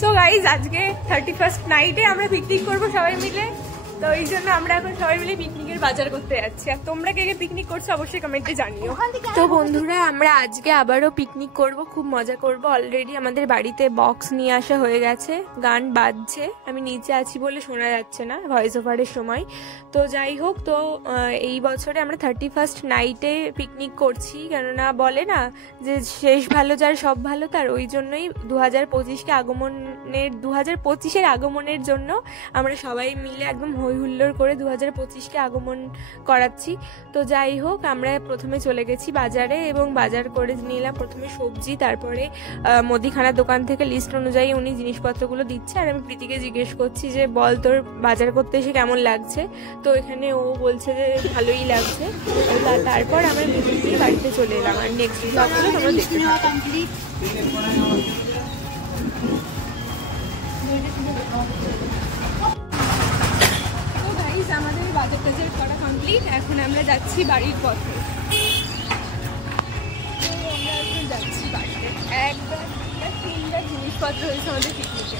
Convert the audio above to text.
So guys আজকে 31st নাইটে আমরা পিকনিক করবো সবাই মিলে। তো এই জন্য আমরা এখন সবাই মিলে পিকনিকের বাজার করতে যাচ্ছি। আর তোমরা কে কে পিকনিক করছো অবশ্যই কমেন্টে জানিও। তো বন্ধুরা আমরা আজকে আবারও পিকনিক করব, খুব মজা করব। অলরেডি আমাদের বাড়িতে বক্স নিয়ে আসা হয়ে গেছে, গান বাজছে। আমি নিচে আছি বলে শোনা যাচ্ছে না ভয়েস ওভারের সময়। তো যাই হোক, তো এই বছরে আমরা 31st নাইটে পিকনিক করছি, কেননা বলে না যে শেষ ভালো যার সব ভালো তার। ওই জন্যই 2025-এর আগমনের জন্য আমরা সবাই মিলে একদম হই হুল্লোড় করে 2025-কে আগমন করাচ্ছি। তো যাই হোক, আমরা প্রথমে চলে গেছি বাজারে এবং বাজার করে নিলাম প্রথমে সবজি, তারপরে মুদিখানার দোকান থেকে লিস্ট অনুযায়ী উনি জিনিসপত্রগুলো দিচ্ছে। আর আমি প্রীতিকে জিজ্ঞেস করছি যে বল তোর বাজার করতে এসে কেমন লাগছে। তো এখানে ও বলছে যে ভালোই লাগছে। তারপর আমরা প্রীতি বাড়িতে চলে এলাম। আর নেক্সট ব্লগগুলো তোমরা দেখতে থাকো। আমাদের বাজার টাজার করা কমপ্লিট, এখন আমরা যাচ্ছি বাড়ির পথে। আমরা এখন যাচ্ছি বাড়িতে। একদম 3টা জিনিসপত্র হয়েছে আমাদের পিকনিকে।